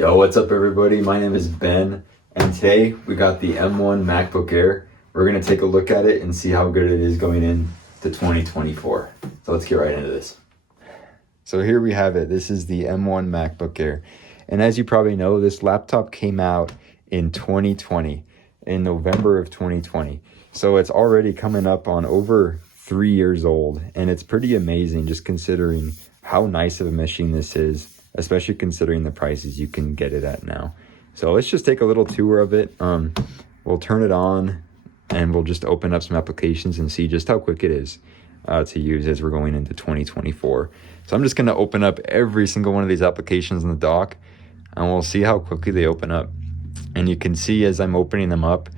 Yo, what's up everybody? My name is Ben, and today we got the M1 MacBook Air. We're gonna take a look at it and see how good it is going into 2024. So let's get right into this. So here we have it. This is the M1 MacBook Air. And as you probably know, this laptop came out in 2020, in November of 2020. So it's already coming up on over 3 years old, and it's pretty amazing just considering how nice of a machine this is, especially considering the prices you can get it at now. So let's just take a little tour of it. We'll turn it on and we'll just open up some applications and see just how quick it is to use as we're going into 2024. So I'm just going to open up every single one of these applications in the dock and we'll see how quickly they open up. And you can see as I'm opening them up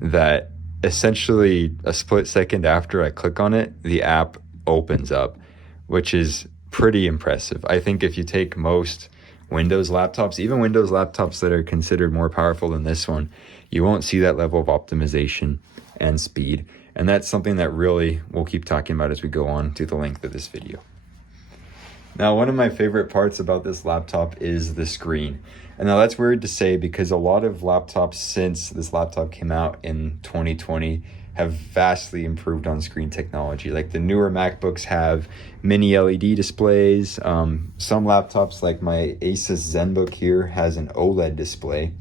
that essentially a split second after I click on it, the app opens up, which is pretty impressive. I think if you take most Windows laptops, even Windows laptops that are considered more powerful than this one, you won't see that level of optimization and speed. And that's something that really we'll keep talking about as we go on through the length of this video. Now, one of my favorite parts about this laptop is the screen. And now that's weird to say because a lot of laptops since this laptop came out in 2020 have vastly improved on screen technology. Like the newer MacBooks have mini LED displays. Some laptops like my Asus ZenBook here has an OLED display.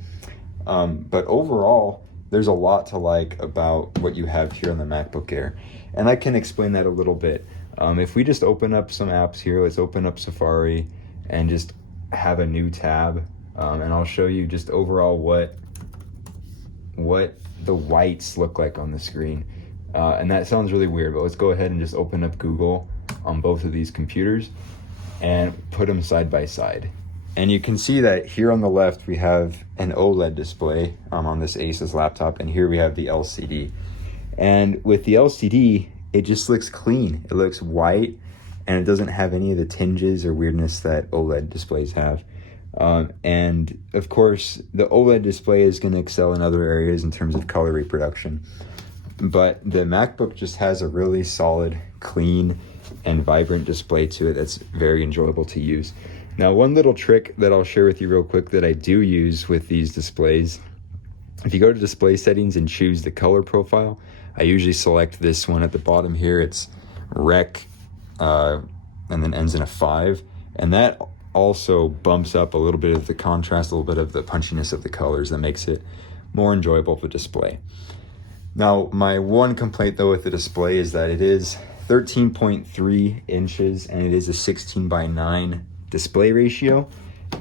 But overall, there's a lot to like about what you have here on the MacBook Air. And I can explain that a little bit. If we just open up some apps here, let's open up Safari and just have a new tab. And I'll show you just overall what the whites look like on the screen. And that sounds really weird, but let's go ahead and just open up Google on both of these computers and put them side by side. And you can see that here on the left, we have an OLED display on this Asus laptop, and here we have the LCD. And with the LCD, it just looks clean. It looks white, and it doesn't have any of the tinges or weirdness that OLED displays have. And of course, the OLED display is going to excel in other areas in terms of color reproduction. But the MacBook just has a really solid, clean, and vibrant display to it that's very enjoyable to use. Now, one little trick that I'll share with you real quick that I do use with these displays, if you go to display settings and choose the color profile, I usually select this one at the bottom here. It's Rec, and then ends in a 5. And that also bumps up a little bit of the contrast, a little bit of the punchiness of the colors that makes it more enjoyable for display. Now, my one complaint though with the display is that it is 13.3 inches and it is a 16:9 display ratio.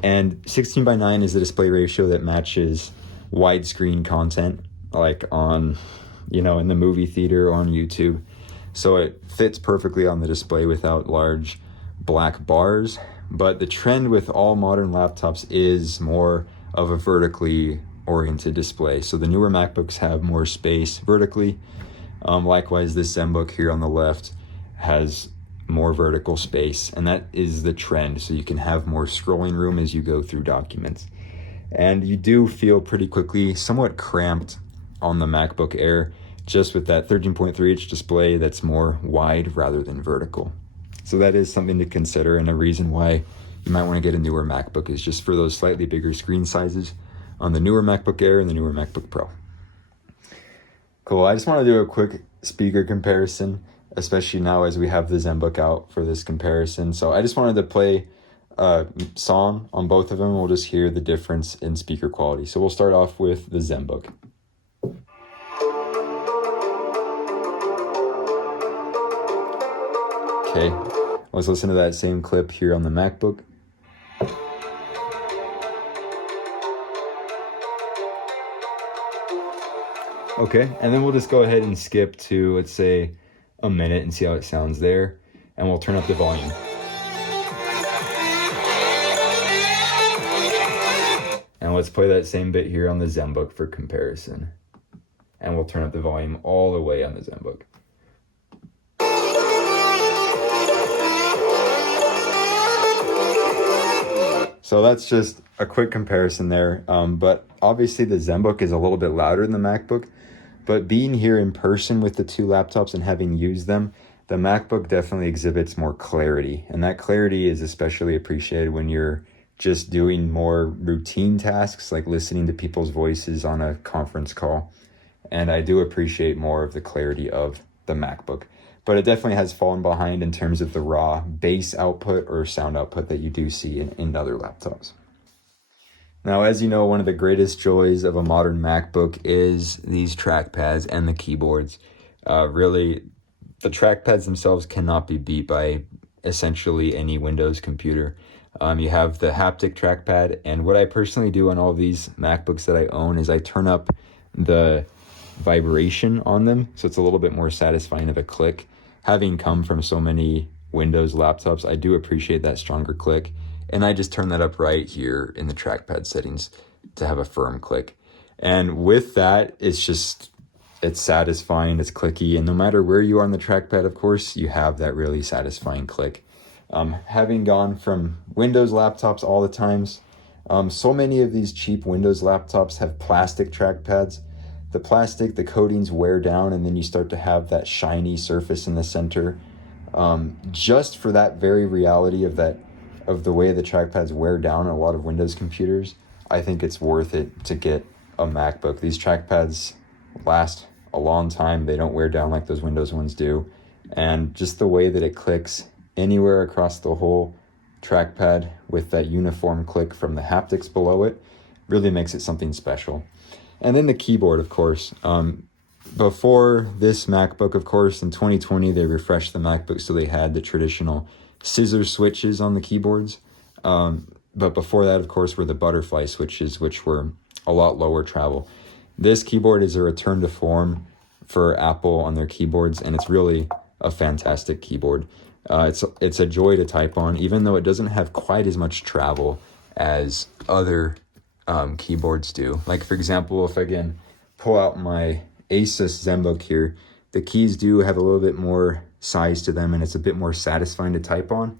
And 16:9 is the display ratio that matches widescreen content, like on, in the movie theater or on YouTube. So it fits perfectly on the display without large black bars. But the trend with all modern laptops is more of a vertically oriented display. So the newer MacBooks have more space vertically. Likewise, this ZenBook here on the left has more vertical space, and that is the trend. So you can have more scrolling room as you go through documents. And you do feel pretty quickly somewhat cramped on the MacBook Air, just with that 13.3 inch display that's more wide rather than vertical. So that is something to consider, and a reason why you might want to get a newer MacBook is just for those slightly bigger screen sizes on the newer MacBook Air and the newer MacBook Pro. Cool, I just want to do a quick speaker comparison, especially now as we have the ZenBook out for this comparison. So I just wanted to play a song on both of them. We'll just hear the difference in speaker quality. So we'll start off with the ZenBook. Okay, let's listen to that same clip here on the MacBook. Okay, and then we'll just go ahead and skip to, let's say, a minute and see how it sounds there. And we'll turn up the volume. And let's play that same bit here on the ZenBook for comparison. And we'll turn up the volume all the way on the ZenBook. So that's just a quick comparison there. But obviously the ZenBook is a little bit louder than the MacBook. But being here in person with the two laptops and having used them, the MacBook definitely exhibits more clarity. And that clarity is especially appreciated when you're just doing more routine tasks like listening to people's voices on a conference call. And I do appreciate more of the clarity of the MacBook. But it definitely has fallen behind in terms of the raw bass output or sound output that you do see in other laptops. Now, as you know, one of the greatest joys of a modern MacBook is these trackpads and the keyboards. Really, the trackpads themselves cannot be beat by essentially any Windows computer. You have the haptic trackpad, and what I personally do on all these MacBooks that I own is I turn up the vibration on them, so it's a little bit more satisfying of a click. Having come from so many Windows laptops, I do appreciate that stronger click, and I just turn that up right here in the trackpad settings to have a firm click. And with that, it's satisfying, it's clicky, and no matter where you are on the trackpad, of course, you have that really satisfying click. Having gone from Windows laptops all the times, so many of these cheap Windows laptops have plastic trackpads. The coatings wear down, and then you start to have that shiny surface in the center. Just for that very reality of the way the trackpads wear down on a lot of Windows computers, I think it's worth it to get a MacBook. These trackpads last a long time. They don't wear down like those Windows ones do. And just the way that it clicks anywhere across the whole trackpad with that uniform click from the haptics below it really makes it something special. And then the keyboard, of course. Before this MacBook, of course, in 2020, they refreshed the MacBook so they had the traditional scissor switches on the keyboards. But before that, of course, were the butterfly switches, which were a lot lower travel. This keyboard is a return to form for Apple on their keyboards, and it's really a fantastic keyboard. It's a joy to type on, even though it doesn't have quite as much travel as other keyboards do. Like, for example, if I can pull out my Asus ZenBook here, the keys do have a little bit more size to them, and it's a bit more satisfying to type on,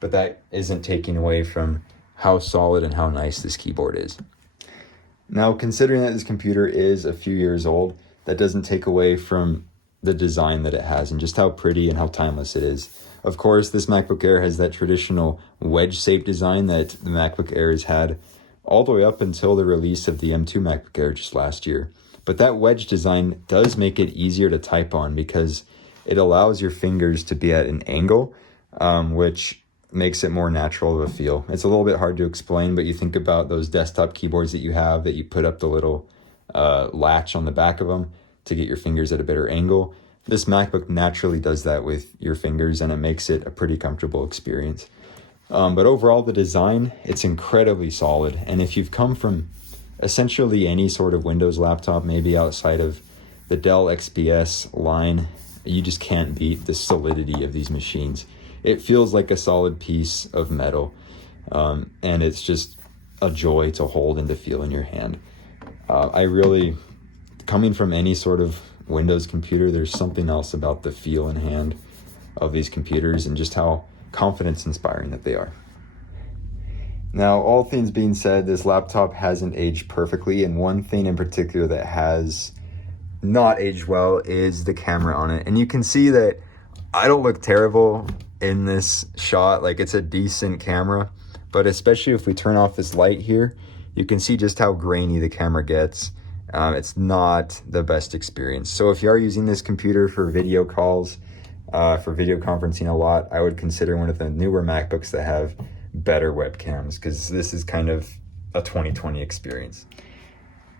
but that isn't taking away from how solid and how nice this keyboard is. Now, considering that this computer is a few years old, that doesn't take away from the design that it has and just how pretty and how timeless it is. Of course, this MacBook Air has that traditional wedge-shaped design that the MacBook Air has had all the way up until the release of the M2 MacBook Air just last year. But that wedge design does make it easier to type on because it allows your fingers to be at an angle, which makes it more natural of a feel. It's a little bit hard to explain, but you think about those desktop keyboards that you have that you put up the little latch on the back of them to get your fingers at a better angle. This MacBook naturally does that with your fingers, and it makes it a pretty comfortable experience. But overall, the design, it's incredibly solid. And if you've come from essentially any sort of Windows laptop, maybe outside of the Dell XPS line, you just can't beat the solidity of these machines. It feels like a solid piece of metal, and it's just a joy to hold and to feel in your hand. Coming from any sort of Windows computer, there's something else about the feel in hand of these computers and just how confidence inspiring that they are. Now, all things being said, this laptop hasn't aged perfectly, and one thing in particular that has not aged well is the camera on it. And you can see that I don't look terrible in this shot. Like, it's a decent camera, but especially if we turn off this light here, you can see just how grainy the camera gets. It's not the best experience. So if you are using this computer for video calls, for video conferencing a lot, I would consider one of the newer MacBooks that have better webcams, because this is kind of a 2020 experience.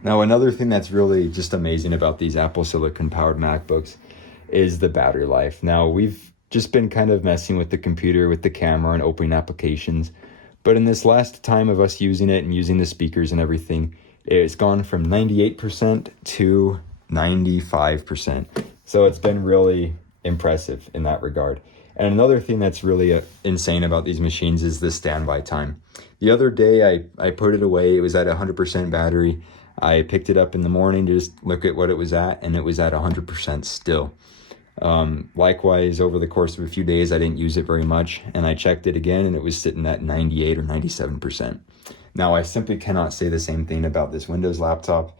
Now, another thing that's really just amazing about these Apple Silicon powered MacBooks is the battery life. Now, we've just been kind of messing with the computer, with the camera and opening applications, but in this last time of us using it and using the speakers and everything, it's gone from 98% to 95%. So it's been really impressive in that regard. And another thing that's really insane about these machines is the standby time. The other day I put it away, it was at 100% battery. I picked it up in the morning to just look at what it was at, and it was at 100% still. Likewise, over the course of a few days, I didn't use it very much, and I checked it again, and it was sitting at 98 or 97%. Now, I simply cannot say the same thing about this Windows laptop.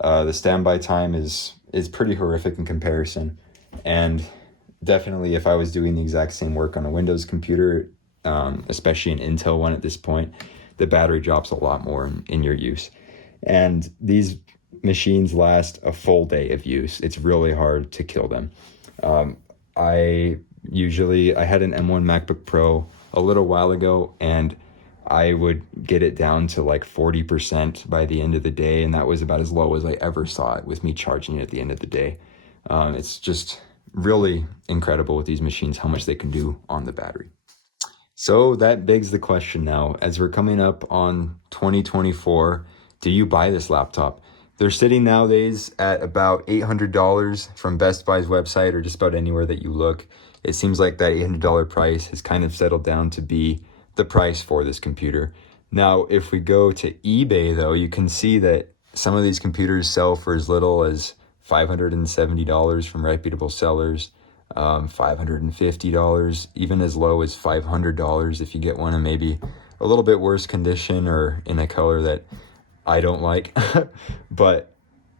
The standby time is pretty horrific in comparison, and definitely if I was doing the exact same work on a Windows computer, especially an Intel one at this point, the battery drops a lot more in your use. And these machines last a full day of use. It's really hard to kill them. I had an M1 MacBook Pro a little while ago, and I would get it down to like 40% by the end of the day, and that was about as low as I ever saw it with me charging it at the end of the day. It's just really incredible with these machines how much they can do on the battery. So that begs the question now, as we're coming up on 2024, do you buy this laptop? They're sitting nowadays at about $800 from Best Buy's website, or just about anywhere that you look. It seems like that $800 price has kind of settled down to be the price for this computer. Now, if we go to eBay though, you can see that some of these computers sell for as little as $570 from reputable sellers, $550, even as low as $500 if you get one in maybe a little bit worse condition or in a color that I don't like. But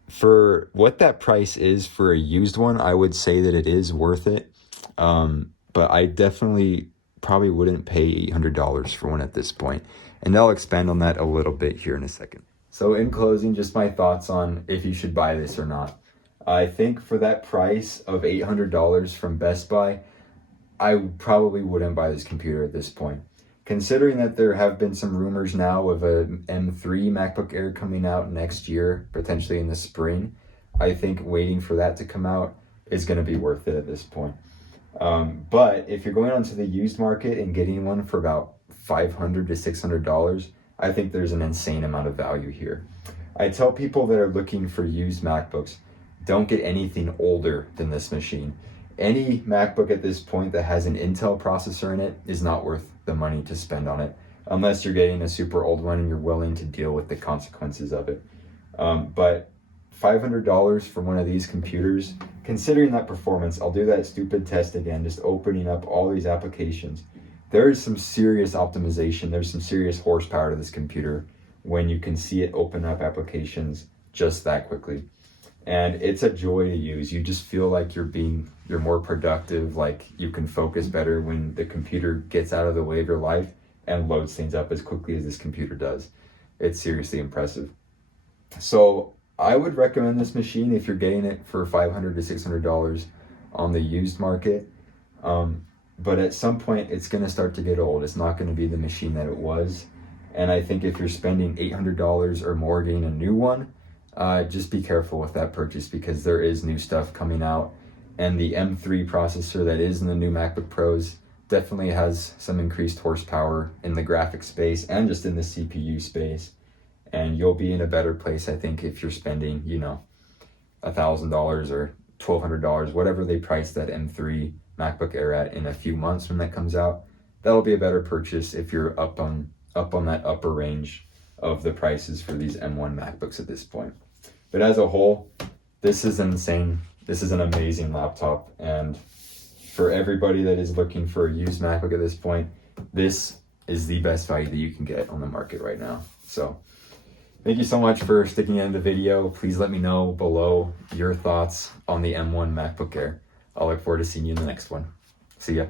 for what that price is for a used one, I would say that it is worth it. But I definitely probably wouldn't pay $800 for one at this point. And I'll expand on that a little bit here in a second. So in closing, just my thoughts on if you should buy this or not. I think for that price of $800 from Best Buy, I probably wouldn't buy this computer at this point. Considering that there have been some rumors now of a M3 MacBook Air coming out next year, potentially in the spring, I think waiting for that to come out is going to be worth it at this point. But if you're going onto the used market and getting one for about $500 to $600, I think there's an insane amount of value here. I tell people that are looking for used MacBooks, don't get anything older than this machine. Any MacBook at this point that has an Intel processor in it is not worth the money to spend on it, unless you're getting a super old one and you're willing to deal with the consequences of it. But $500 for one of these computers, considering that performance, I'll do that stupid test again, just opening up all these applications. There is some serious optimization, there's some serious horsepower to this computer when you can see it open up applications just that quickly. And it's a joy to use. You just feel like you're more productive, like you can focus better when the computer gets out of the way of your life and loads things up as quickly as this computer does. It's seriously impressive. So I would recommend this machine if you're getting it for $500 to $600 on the used market. But at some point it's gonna start to get old. It's not gonna be the machine that it was. And I think if you're spending $800 or more getting a new one, just be careful with that purchase, because there is new stuff coming out, and the M3 processor that is in the new MacBook Pros definitely has some increased horsepower in the graphics space and just in the CPU space. And you'll be in a better place, I think, if you're spending, $1,000 or $1,200, whatever they price that M3 MacBook Air at in a few months when that comes out. That'll be a better purchase if you're up on that upper range of the prices for these M1 MacBooks at this point. But as a whole, this is insane. This is an amazing laptop. And for everybody that is looking for a used MacBook at this point, this is the best value that you can get on the market right now. So thank you so much for sticking in the video. Please let me know below your thoughts on the M1 MacBook Air. I'll look forward to seeing you in the next one. See ya.